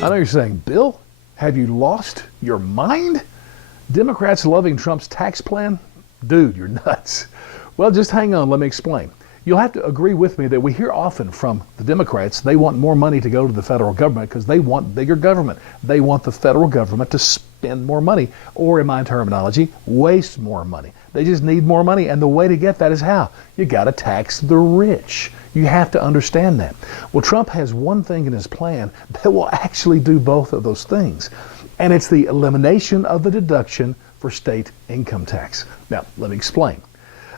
I know you're saying, Bill, have you lost your mind? Democrats loving Trump's tax plan? Dude, you're nuts. Well, just hang on, let me explain. You'll have to agree with me that we hear often from the Democrats they want more money to go to the federal government because they want bigger government. They want the federal government to spend more money, or in my terminology, waste more money. They just need more money, and the way to get that is how? You got to tax the rich. You have to understand that. Well, Trump has one thing in his plan that will actually do both of those things, and it's the elimination of the deduction for state income tax. Now, let me explain.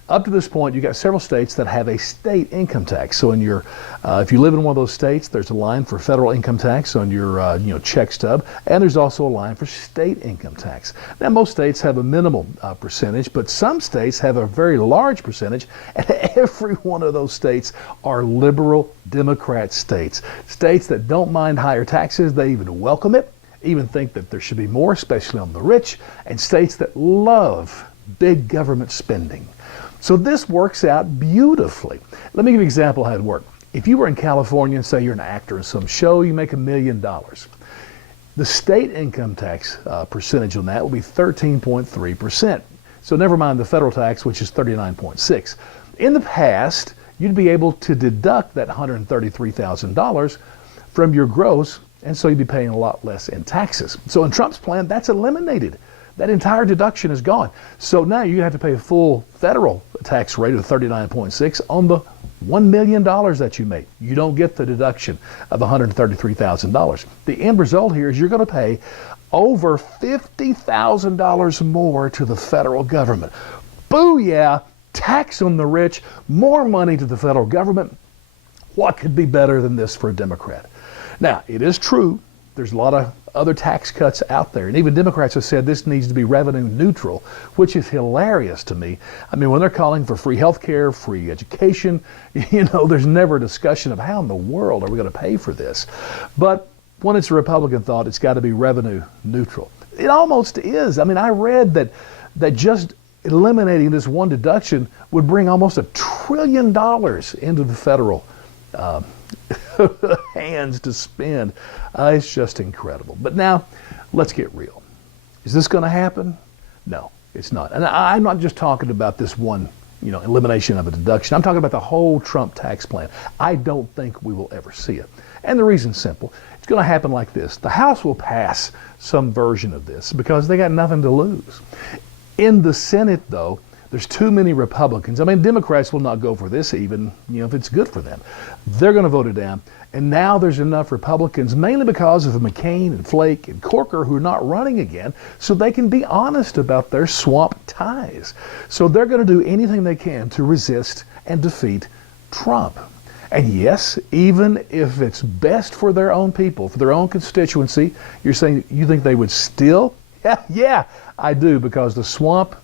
Up to this point, you've got several states that have a state income tax. So in your, if you live in one of those states, there's a line for federal income tax on your check stub, and there's also a line for state income tax. Now, most states have a minimal percentage, but some states have a very large percentage, and every one of those states are liberal Democrat states. States that don't mind higher taxes, they even welcome it, even think that there should be more, especially on the rich, and states that love big government spending. So this works out beautifully. Let me give you an example of how it works. If you were in California and say you're an actor in some show, you make $1 million. The state income tax percentage on that will be 13.3%. So never mind the federal tax, which is 39.6%. In the past, you'd be able to deduct that $133,000 from your gross, and so you'd be paying a lot less in taxes. So in Trump's plan, that's eliminated. That entire deduction is gone. So now you have to pay a full federal tax rate of 39.6 on the $1 million that you make. You don't get the deduction of $133,000. The end result here is you're going to pay over $50,000 more to the federal government. Booyah! Tax on the rich, more money to the federal government. What could be better than this for a Democrat? Now, it is true there's a lot of other tax cuts out there. And even Democrats have said this needs to be revenue neutral, which is hilarious to me. I mean, when they're calling for free health care, free education, there's never a discussion of how in the world are we going to pay for this. But when it's a Republican thought, it's got to be revenue neutral. It almost is. I mean, I read that just eliminating this one deduction would bring almost $1 trillion into the federal hands to spend. It's just incredible. But now, let's get real. Is this going to happen? No, it's not. And I'm not just talking about this one, elimination of a deduction. I'm talking about the whole Trump tax plan. I don't think we will ever see it. And the reason's simple. It's going to happen like this. The House will pass some version of this because they got nothing to lose. In the Senate, though, there's too many Republicans. I mean, Democrats will not go for this even, if it's good for them. They're going to vote it down. And now there's enough Republicans, mainly because of McCain and Flake and Corker, who are not running again, so they can be honest about their swamp ties. So they're going to do anything they can to resist and defeat Trump. And yes, even if it's best for their own people, for their own constituency, you're saying you think they would still? Yeah, I do, because the swamp,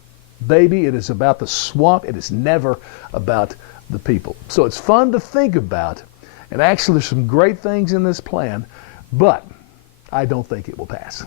baby, it is about the swamp. It is never about the people. So it's fun to think about. And actually, there's some great things in this plan, but I don't think it will pass.